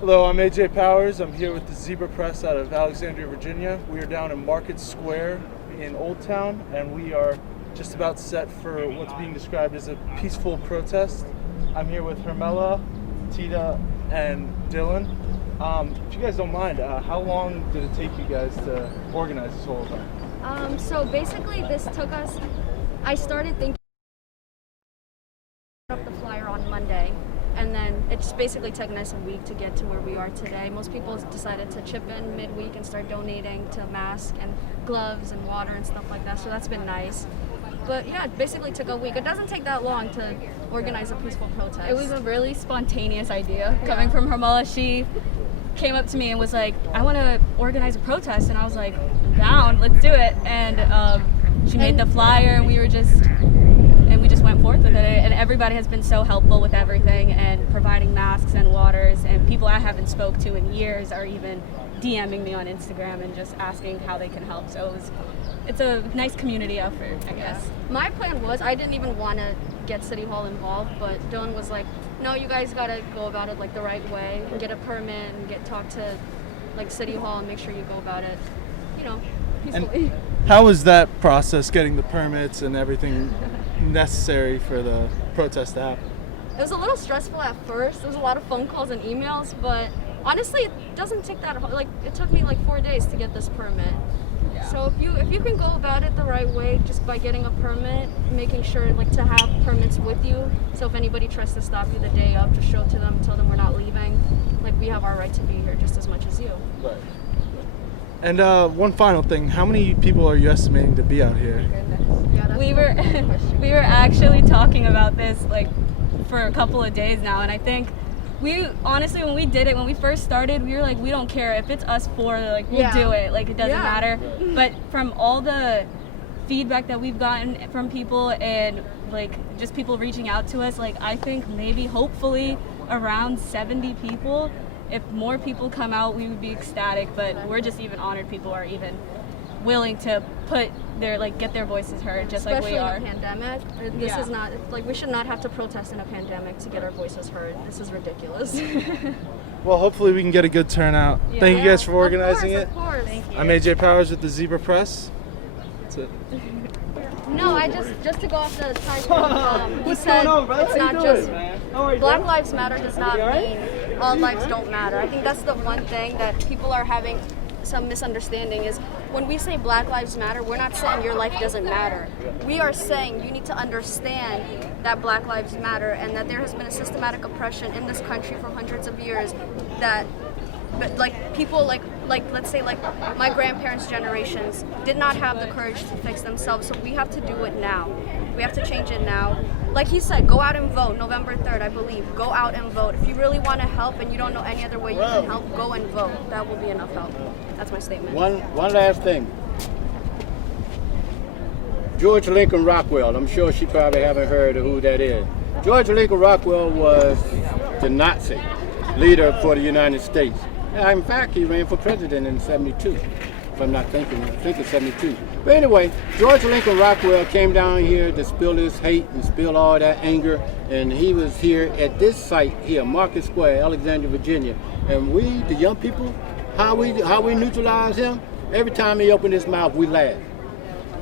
Hello, I'm AJ Powers. I'm here with the Zebra Press out of Alexandria, Virginia. We are down in Market Square in Old Town, and we are just about set for what's being described as a peaceful protest. I'm here with Hermela, Tita, and Dylan. If you guys don't mind, how long did it take you guys to organize this whole event? So basically this took us, I started thinking up the flyer on Monday, and then it just basically taken us a week to get to where we are today. Most people decided to chip in midweek and start donating to masks and gloves and water and stuff like that, so that's been nice. But yeah, it basically took a week. It doesn't take that long to organize a peaceful protest. It was a really spontaneous idea coming from Hermela. She came up to me and was like, I want to organize a protest, and I was like, down, let's do it. And she made the flyer, and we just went forth with it. And everybody has been so helpful with everything and providing masks and waters, and people I haven't spoke to in years are even DMing me on Instagram and just asking how they can help. So it's a nice community effort, I guess. My plan was, I didn't even want to get City Hall involved, but Dylan was like, no, you guys gotta go about it like the right way and get a permit and talk to like City Hall and make sure you go about it, peacefully. And how was that process, getting the permits and everything necessary for the protest to happen? It was a little stressful at first. There was a lot of phone calls and emails, but honestly, it doesn't take that, it took me like 4 days to get this permit. Yeah. So if you can go about it the right way, just by getting a permit, making sure to have permits with you, so if anybody tries to stop you the day of, just show it to them, tell them we're not leaving. We have our right to be here just as much as you. Right. And one final thing, how many people are you estimating to be out here? Yeah, that's We were actually talking about this for a couple of days now, and I think we honestly, when we did it, when we first started, we were like, we don't care if it's us four, we'll do it, it doesn't matter. But from all the feedback that we've gotten from people and just people reaching out to us, I think maybe hopefully around 70 people. If more people come out, we would be ecstatic, but we're just even honored people are even willing to get their voices heard, just especially like we are. in a pandemic. This is not, we should not have to protest in a pandemic to get our voices heard. This is ridiculous. Well, hopefully we can get a good turnout. Yeah. Thank you guys for organizing it. Of course. Thank you. I'm AJ Powers with the Zebra Press. That's it. No, I just to go off the time. What's going on, brother? It's How you not doing, just man? How are you, Black bro? Lives Matter does not mean all lives don't matter. I think that's the one thing that people are having some misunderstanding is when we say Black Lives Matter, we're not saying your life doesn't matter. We are saying you need to understand that Black Lives Matter and that there has been a systematic oppression in this country for hundreds of years that people let's say my grandparents' generations did not have the courage to fix themselves, so we have to do it now. We have to change it now. Like he said, go out and vote November 3rd, I believe. Go out and vote. If you really want to help and you don't know any other way you can help, go and vote. That will be enough help. That's my statement. One last thing. George Lincoln Rockwell, I'm sure she probably haven't heard of who that is. George Lincoln Rockwell was the Nazi leader for the United States. In fact, he ran for president in '72, if I'm not thinking, I think it's '72. But anyway, George Lincoln Rockwell came down here to spill his hate and spill all that anger, and he was here at this site here, Market Square, Alexandria, Virginia. And we, the young people, how we neutralize him, every time he opened his mouth, we laughed.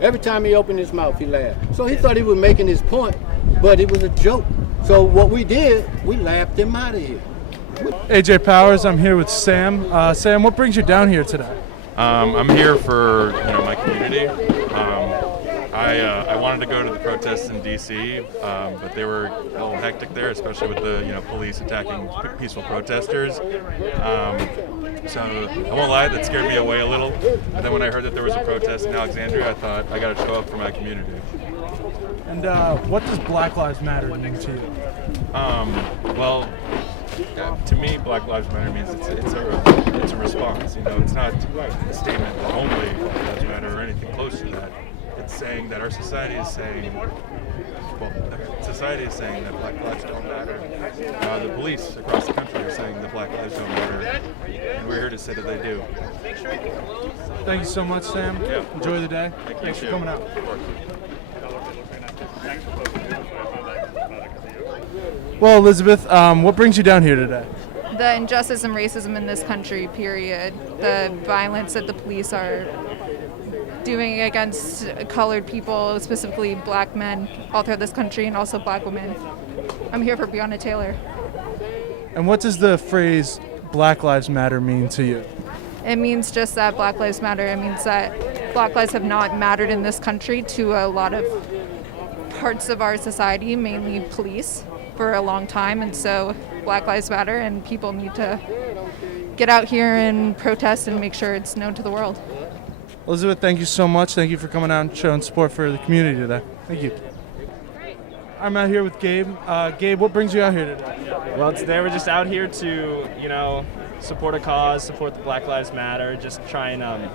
Every time he opened his mouth, he laughed. So he thought he was making his point, but it was a joke. So what we did, we laughed him out of here. AJ Powers, I'm here with Sam. Sam, what brings you down here today? I'm here for my community. I wanted to go to the protests in D.C., but they were a little hectic there, especially with the police attacking peaceful protesters. So I won't lie, that scared me away a little. And then when I heard that there was a protest in Alexandria, I thought I got to show up for my community. And what does Black Lives Matter mean to you? Well, to me, Black Lives Matter means it's a response. It's not a statement that only Black Lives Matter or anything close to that. It's saying that our society is saying, that Black lives don't matter. The police across the country are saying that Black lives don't matter, and we're here to say that they do. Thank you so much, Sam. Yeah. Enjoy the day. Thank you. Thanks for coming out. Of course. Well, Elizabeth, what brings you down here today? The injustice and racism in this country, period. The violence that the police are doing against colored people, specifically black men, all throughout this country, and also black women. I'm here for Breonna Taylor. And what does the phrase Black Lives Matter mean to you? It means just that Black Lives Matter. It means that Black lives have not mattered in this country to a lot of parts of our society, mainly police, for a long time. And so Black Lives Matter, and people need to get out here and protest and make sure it's known to the world. Elizabeth, thank you so much. Thank you for coming out and showing support for the community today. Thank you. I'm out here with Gabe. Gabe, what brings you out here today? Well, today we're just out here to, support a cause, support the Black Lives Matter, just try and,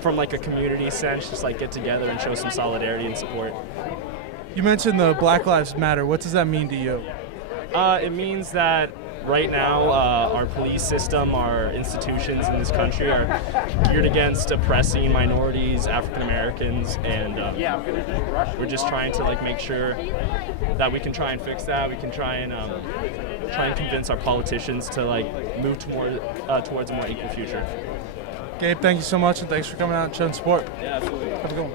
from like a community sense, just like get together and show some solidarity and support. You mentioned the Black Lives Matter. What does that mean to you? It means that right now our police system, our institutions in this country are geared against oppressing minorities, African Americans, and we're just trying to make sure that we can try and fix that. We can try and convince our politicians to move towards a more equal future. Gabe, thank you so much, and thanks for coming out and showing support. Yeah, absolutely. Have a good one.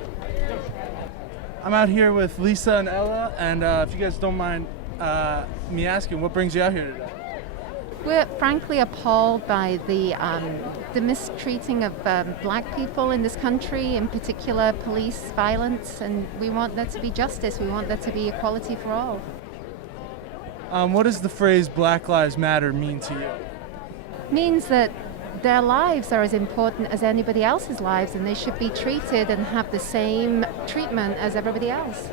I'm out here with Lisa and Ella, and if you guys don't mind me asking, what brings you out here today? We're frankly appalled by the mistreating of black people in this country, in particular police violence, and we want there to be justice. We want there to be equality for all. What does the phrase Black Lives Matter mean to you? Means that their lives are as important as anybody else's lives, and they should be treated and have the same treatment as everybody else.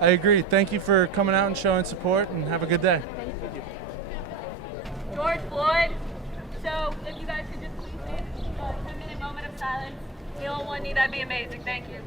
I agree. Thank you for coming out and showing support, and have a good day. George Floyd. So if you guys could just please take a 10-minute moment of silence. Kneel on one knee, that'd be amazing. Thank you.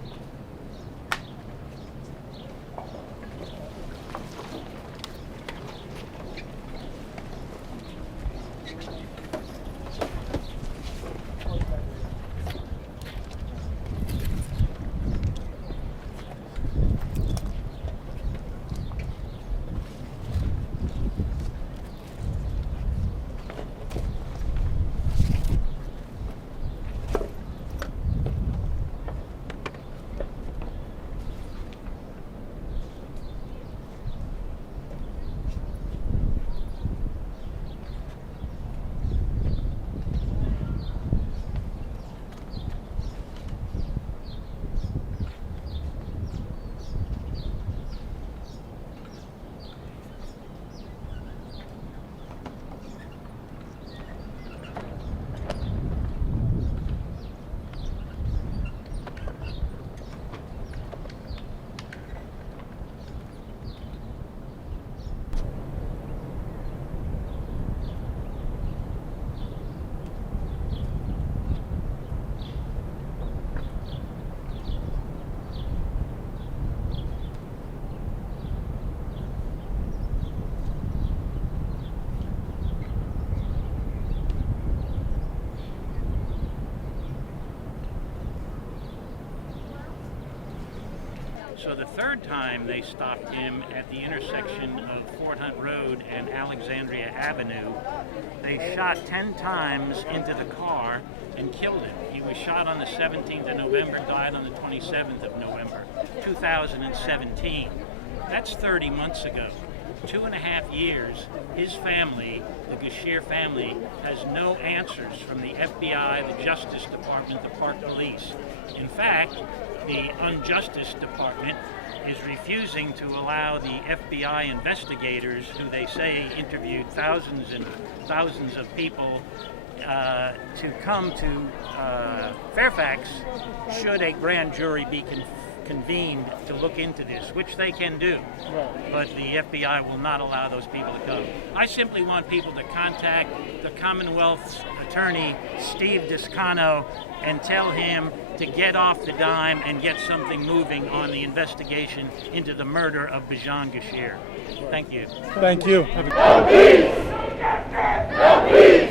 So the third time they stopped him at the intersection of Fort Hunt Road and Alexandria Avenue, they shot 10 times into the car and killed him. He was shot on the 17th of November, died on the 27th of November, 2017. That's 30 months ago. 2.5 years, his family, the Gashir family, has no answers from the FBI, the Justice Department, the Park Police. In fact, the Unjustice Department is refusing to allow the FBI investigators, who they say interviewed thousands and thousands of people, to come to Fairfax should a grand jury be convened to look into this, which they can do, but the FBI will not allow those people to come. I simply want people to contact the Commonwealth's attorney, Steve Discano, and tell him to get off the dime and get something moving on the investigation into the murder of Bijan Gashir. Thank you. Thank you. No peace! No peace!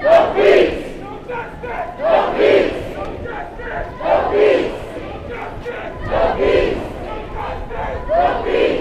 No peace! No peace! No peace! No peace! No peace!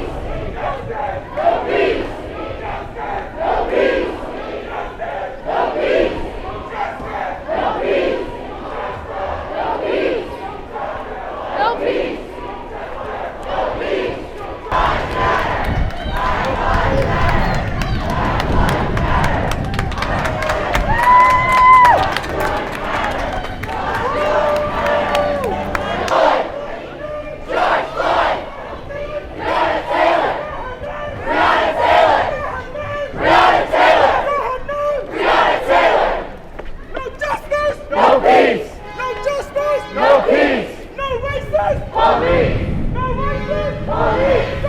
racist! Police! No racist! Police! Is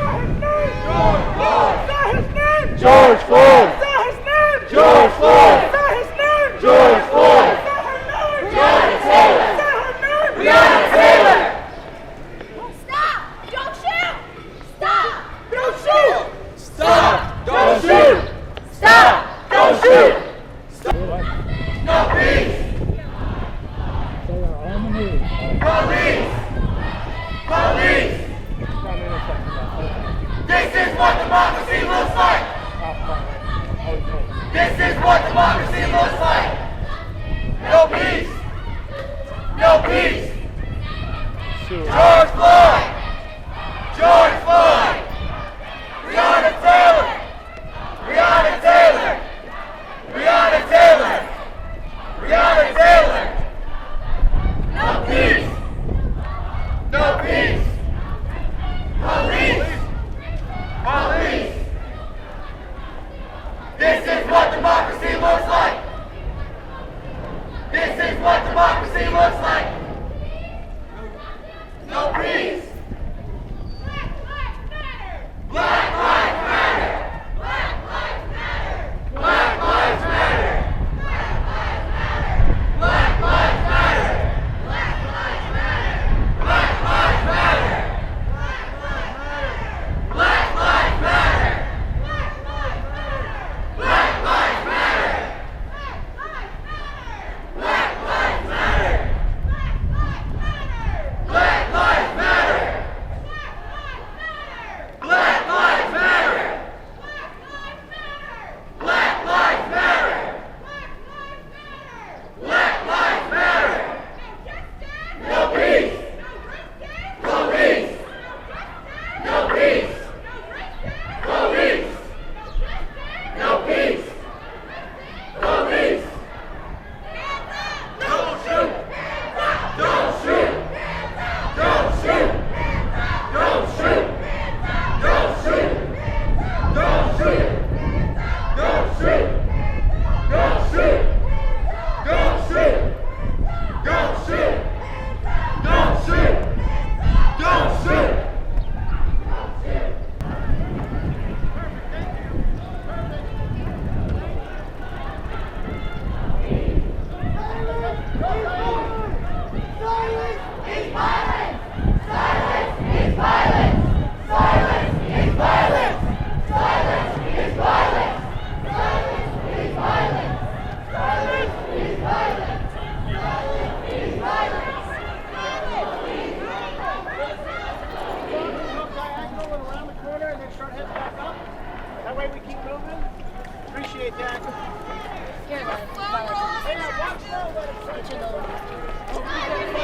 that his name? George Floyd! Is that his name? George Floyd! Is that his name? George Floyd! Is that his name? George Floyd! Is that her name? Breonna Taylor! Is that her name? Breonna Taylor! Stop! Don't shoot! Stop! Don't shoot! Stop! Don't shoot! Stop! Don't shoot! No peace! They are on the move. Police! Police! This is what democracy looks like! This is what democracy looks like! No peace! No peace! George Floyd! George Floyd! Breonna Taylor! Breonna Taylor! Breonna Taylor! Breonna Taylor! No peace! No peace! Police! Police! This is what democracy looks like! This is what democracy looks like! No peace! Black lives matter! Black lives matter! Black lives matter! Black lives matter! Black lives matter! Black lives matter! Black lives matter! Black lives matter! Black lives matter! Black lives matter! Black lives matter! Black lives matter! Black lives matter! No peace! Police! No peace! Police! No peace! Police! Don't shoot! Don't shoot! Don't shoot! Don't shoot! Don't shoot! Don't shoot! Don't shoot! Don't shoot! Don't shoot! Don't shoot! Don't shoot! Don't shoot! That way we keep moving. Appreciate that.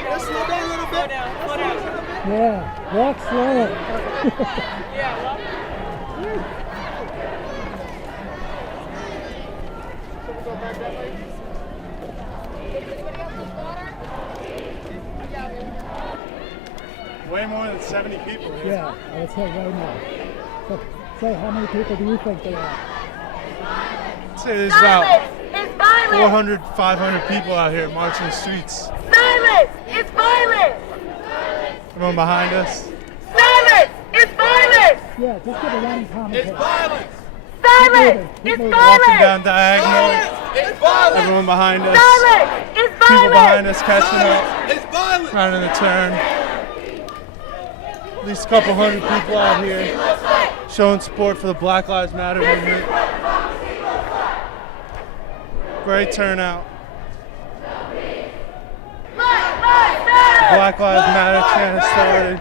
Let's slow down a little bit. Yeah, walk slow. Way more than 70 people here. Yeah, let's head right now. So how many people do you think there are? I'd say there's about 400, 500 people out here marching the streets. Silence is violence! Everyone behind us. Silence is violence! Yeah, just give a running commentary. It's violence! Silence is Walking violence! down diagonal. It's violence! Everyone behind us. Silence is violence! People behind us catching up. It's violence! Trying to turn. At least a couple hundred people out here showing support for the Black Lives Matter movement. Great turnout. Black Lives Matter chant has started.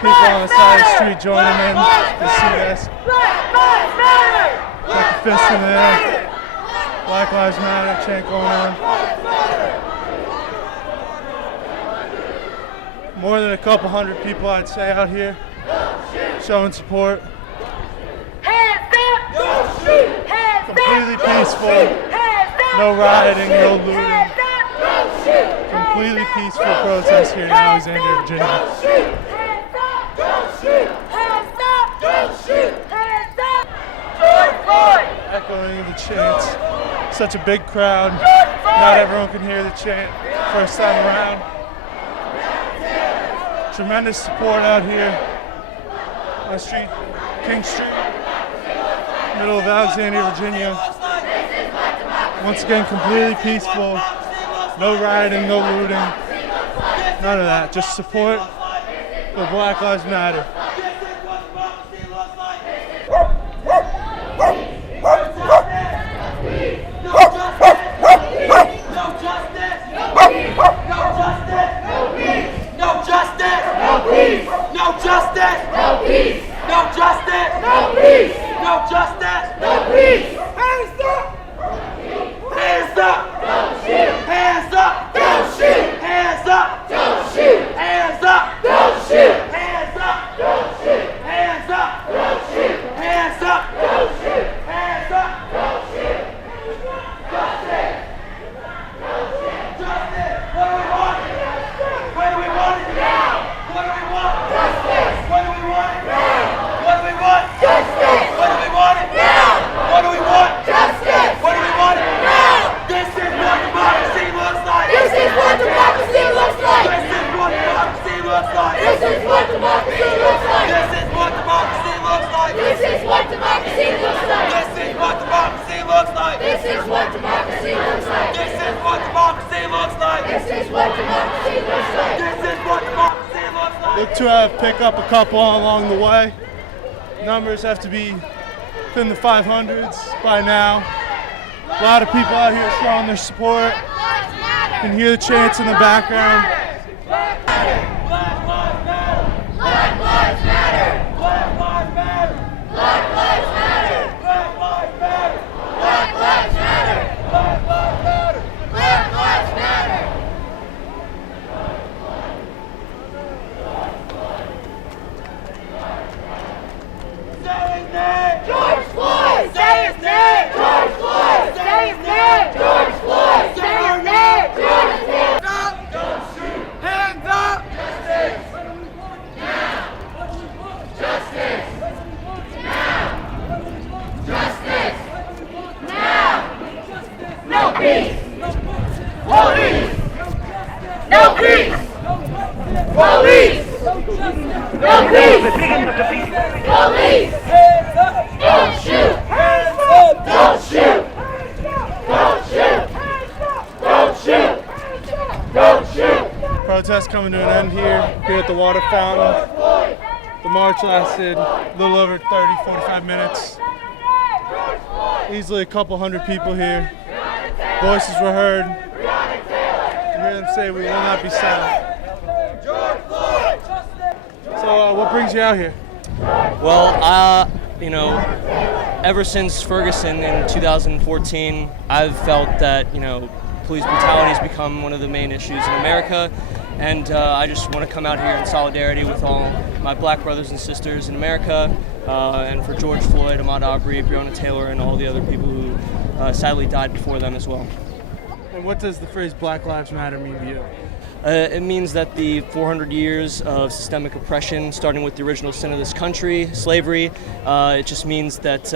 People on the side of the street joining in to see this. Got the fist in the air. Black Lives Matter chant going on. More than a couple hundred people, I'd say, out here showing support. Completely peaceful. No rioting, no looting. Completely peaceful protest here in Alexandria, Virginia. Echoing the chants. Such a big crowd. Not everyone can hear the chant first time around. Tremendous support out here on street, King Street, middle of Alexandria, Virginia. Once again, completely peaceful. No rioting, no looting, none of that. Just support for Black Lives Matter. Look to have pick up a couple along the way. Numbers have to be in the 500s by now. A lot of people out here showing their support. You can hear the chants in the background. George Floyd! Say his name! George Floyd! Say his name! George Floyd! Say his name! George Floyd! Stop! Don't shoot! Hands up! Justice! Now! Justice! Now! Justice! Now! No peace! Police! No peace! Police! No peace! Police! Don't shoot! Don't shoot! Don't shoot! Don't shoot! Don't shoot! Protest coming to an end here at the water fountain. The march lasted a little over 30-45 minutes. Easily a couple hundred people here. Voices were heard. You hear them say, "We will not be silent." So what brings you out here? Well, ever since Ferguson in 2014, I've felt that, police brutality has become one of the main issues in America. And I just want to come out here in solidarity with all my black brothers and sisters in America, and for George Floyd, Ahmaud Arbery, Breonna Taylor, and all the other people who sadly died before them as well. And what does the phrase Black Lives Matter mean to you? It means that the 400 years of systemic oppression, starting with the original sin of this country, slavery, it just means that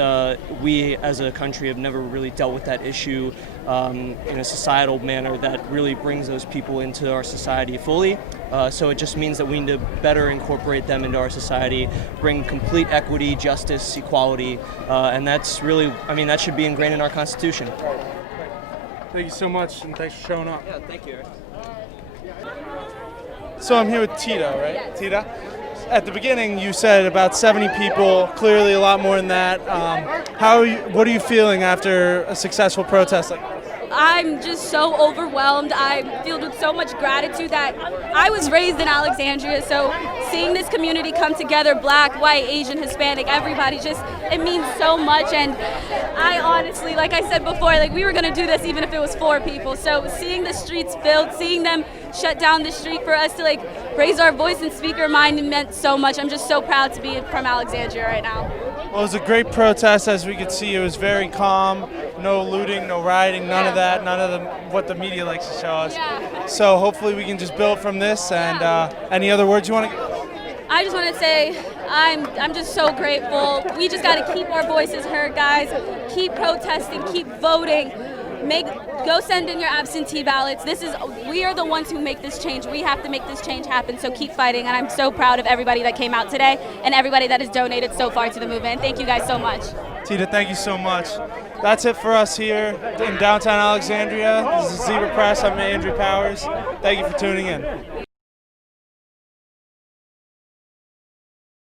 we as a country have never really dealt with that issue in a societal manner that really brings those people into our society fully. So it just means that we need to better incorporate them into our society, bring complete equity, justice, equality, and that's really, that should be ingrained in our Constitution. Thank you so much, and thanks for showing up. Yeah, thank you. So I'm here with Tita, right? Yeah. Tita? At the beginning, you said about 70 people, clearly a lot more than that. What are you feeling after a successful protest like this? I'm just so overwhelmed. I'm filled with so much gratitude that I was raised in Alexandria, so seeing this community come together, black, white, Asian, Hispanic, everybody, it means so much. And I honestly, like I said before, we were gonna do this even if it was 4 people. So seeing the streets filled, seeing them shut down the street for us to raise our voice and speak our mind meant so much. I'm just so proud to be from Alexandria right now. Well, it was a great protest, as we could see. It was very calm, no looting, no rioting, none of that, what the media likes to show us. Yeah. So hopefully we can just build from this. And any other words you want to? I just want to say I'm just so grateful. We just got to keep our voices heard, guys. Keep protesting, keep voting. Go send in your absentee ballots. We are the ones who make this change. We have to make this change happen. So keep fighting. And I'm so proud of everybody that came out today and everybody that has donated so far to the movement. And thank you guys so much. Tita, thank you so much. That's it for us here in downtown Alexandria. This is Zebra Press. I'm Andrew Powers. Thank you for tuning in.